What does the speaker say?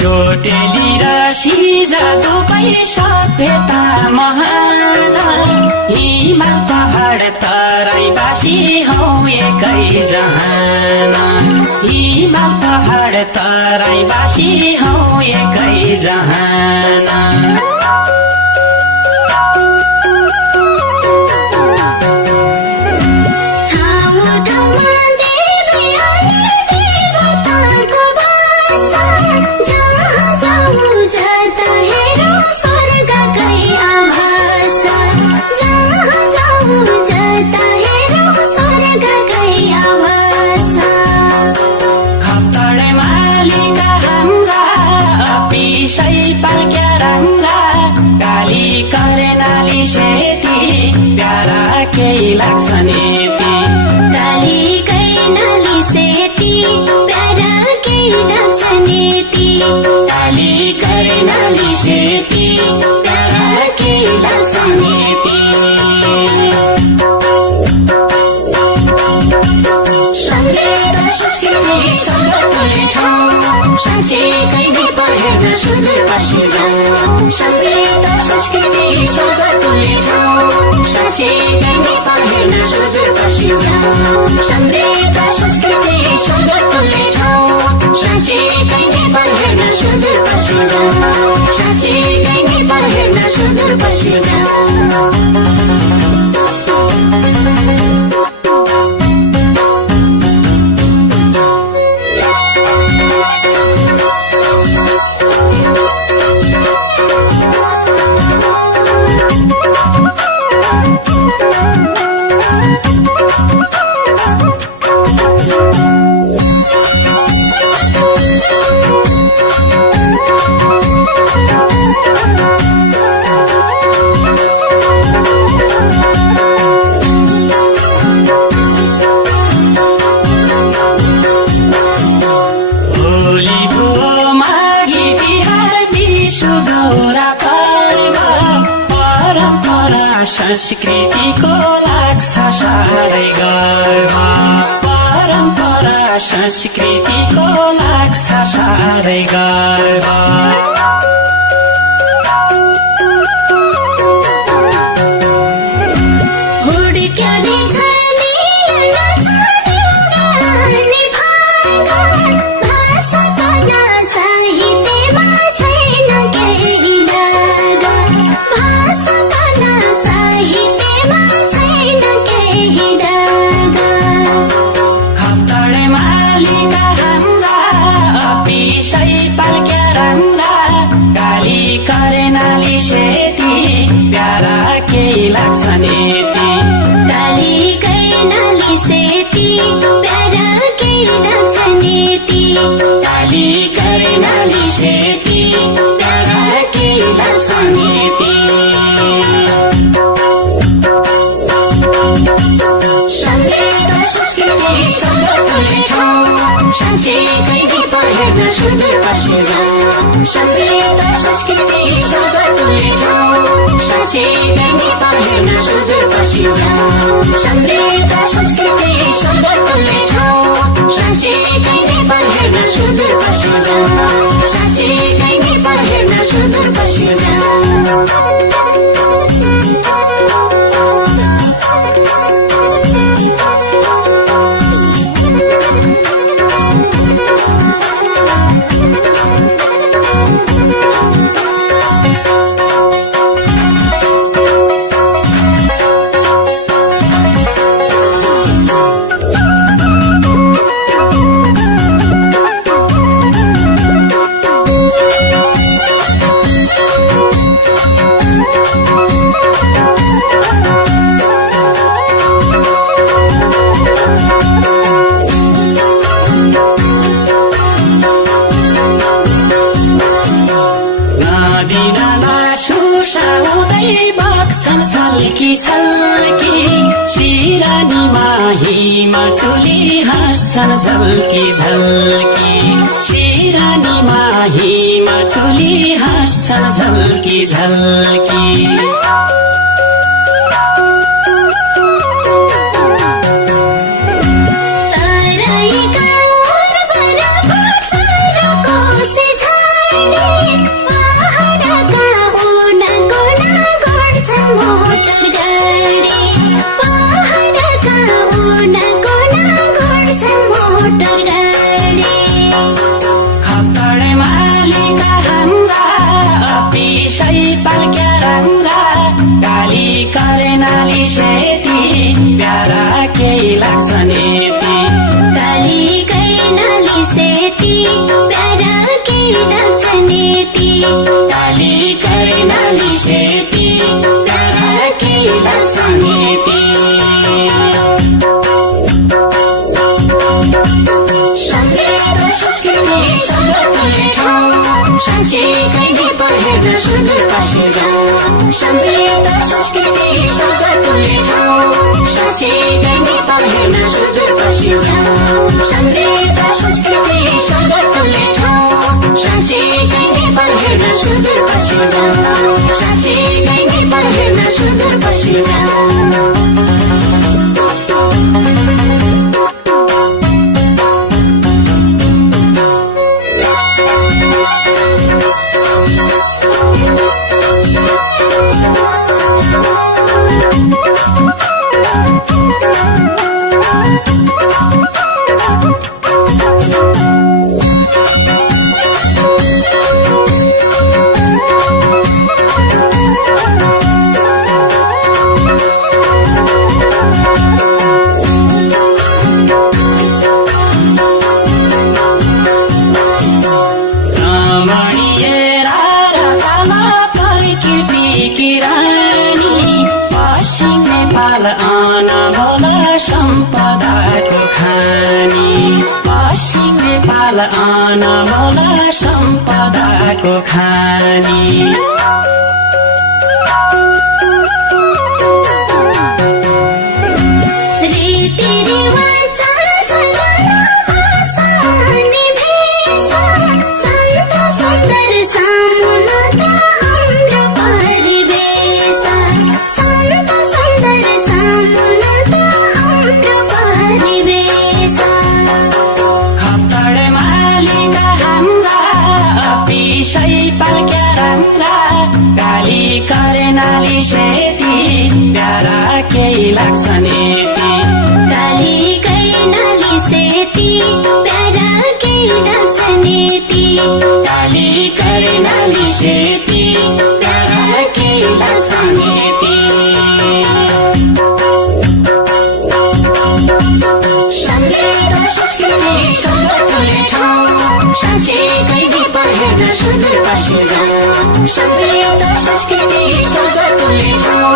totally र सिजाको सभ्यता महान हिमाल पहाड तराईवासी हौ एकै जहान हिमाल पहाड तराईवासी हौ एकै जहान काली करेनाली सेती प्यारा केही लाग्छ नीति काली कैनाली सेती प्यारा केही लाग्छ नीति काली करेनाली सेती प्यारा केही लाग्छ नीति समृद्ध संस्कृति सम्पत्ति ठाउँ साँच्चैकै नेपाल हेर्न सुदूर पश्चिम जाउँ समृद्ध संस्कृति सम्पत्ति ठाउँ साँच्चैकै नेपाल हेर्न सुदूर पश्चिम जाउँ समृद्ध संस्कृति सम्पत्ति ठाउँ साँच्चैकै नेपाल हेर्न सुदूर पश्चिम जाउँ साँच्चैकै नेपाल हेर्न सुदूर पश्चिम जाउँ संस्कृतिको लाग्छ साह्रै गर्व परम्परा संस्कृतिको लाग्छ साह्रै गर्व करेनाली सेती प्यारा केही लाग्छ नीति काली कैनाली सेती प्यारा केही लाग्छ नीति काली करेनाली सेती प्यारा केही लाग्छ नीति समृद्ध संस्कृति सम्पत्ति ठाउँ साँच्चैकै नेपाल हेर्न सुदूर पश्चिम जाउँ समृद्ध संस्कृति सम्पत्ति ठाउँ साँच्चैकै नेपाल हेर्न सुदूर पश्चिम जाउँ समृद्ध संस्कृति सम्पत्ति ठाउँ साँच्चैकै नेपाल हेर्न सुदूर पश्चिम जाउँ साँच्चैकै नेपाल हेर्न सुदूर पश्चिम जाउँ छल्की छल्की सिरानीमा हिमाचुली हाँस्छन् झल्की झल्की सिरानीमा हिमाचुली हाँस्छन् झल्की झल्की लाग्छन् यति काली कैनाली सेती प्यारा के लाग्छन् यति काली कैनाली सेती प्यारा के लाग्छन् यति समृद्ध संस्कृति सौन्दर्य ठाउँ साँच्चैकै नेपाल हेर्न सुदूर पश्चिम जाउँ समृद्ध संस्कृति सौन्दर्य ठाउँ साँच्चैकै नेपाल हेर्न सुदूर पश्चिम जाउँ समृद्ध संस्कृति सौन्दर्य ठाउँ साँच्चैकै नेपाल हेर्न सुदूर पश्चिम जाउँ साँच्चैकै नेपाल हेर्न सुदूर पश्चिम जाउँ सम्पदाको खानी पश्चिम नेपाल अनमोल सम्पदाको खानी काली कैनाली सेती प्यारा केही लाग्छन् यति काली कैनाली सेती प्यारा केही लाग्छन् यति काली कैनाली सेती प्यारा केही लाग्छन् यति समृद्ध संस्कृति सौन्दर्य ठाउँ साँच्चैकै नेपाल हेर्न सुदूर पश्चिम जाउँ समृद्ध संस्कृति सौन्दर्य ठाउँ